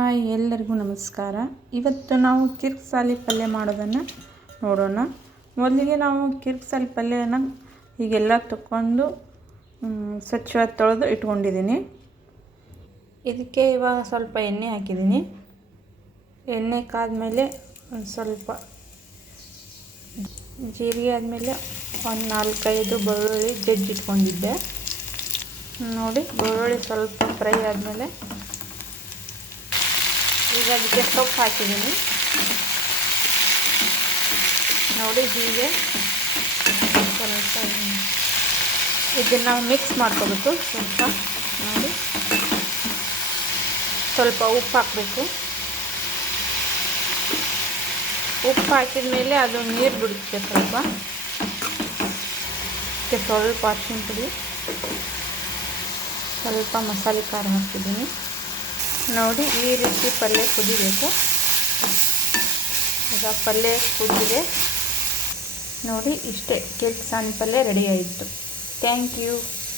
Hi, ಎಲ್ಲರಿಗೂ ನಮಸ್ಕಾರ. ಇವತ್ತು ನಾವು ಕಿರ್ಕ್ಸಾಲಿ ಪಲ್ಯ ಮಾಡೋದನ್ನು ನೋಡೋಣ. ಮೊದಲಿಗೆ ನಾವು ಕಿರ್ಕ್ಸಾಲಿ ಪಲ್ಯನ ಹೀಗೆಲ್ಲ ತಗೊಂಡು ಸ್ವಚ್ಛವಾಗಿ ತೊಳೆದು ಇಟ್ಕೊಂಡಿದ್ದೀನಿ. ಇದಕ್ಕೆ ಇವಾಗ ಸ್ವಲ್ಪ ಎಣ್ಣೆ ಹಾಕಿದ್ದೀನಿ. ಎಣ್ಣೆ ಕಾದ್ಮೇಲೆ ಒಂದು ಸ್ವಲ್ಪ ಜೀರಿಗೆ ಆದಮೇಲೆ ಒಂದು 4-5 ಬೆಳ್ಳುಳ್ಳಿ ಜಜ್ಜಿಟ್ಕೊಂಡಿದ್ದೆ. ನೋಡಿ, ಬೆಳ್ಳುಳ್ಳಿ ಸ್ವಲ್ಪ ಫ್ರೈ ಆದಮೇಲೆ ಈಗ ಅದಕ್ಕೆ ಸೊಪ್ಪು ಹಾಕಿದ್ದೀನಿ. ನೋಡಿ, ಹೀಗೆ ಸ್ವಲ್ಪ ಇದನ್ನು ಮಿಕ್ಸ್ ಮಾಡ್ಕೋಬೇಕು. ನೋಡಿ, ಸ್ವಲ್ಪ ಉಪ್ಪು ಹಾಕಬೇಕು. ಉಪ್ಪು ಹಾಕಿದ ಮೇಲೆ ಅದು ನೀರು ಬಿಡುತ್ತೆ. ಸ್ವಲ್ಪ ಅರಿಶಿನ ಪುಡಿ, ಸ್ವಲ್ಪ ಮಸಾಲೆ ಖಾರ ಹಾಕಿದ್ದೀನಿ. ನೋಡಿ, ಈ ರೀತಿ ಪಲ್ಯ ಕುದಿಬೇಕು. ಈಗ ಪಲ್ಯ ಕುದಿದೆ. ನೋಡಿ, ಇಷ್ಟೇ ಕಿರ್ಕ್ಸಾಲಿ ಪಲ್ಯ ರೆಡಿ ಆಯಿತು. Thank you.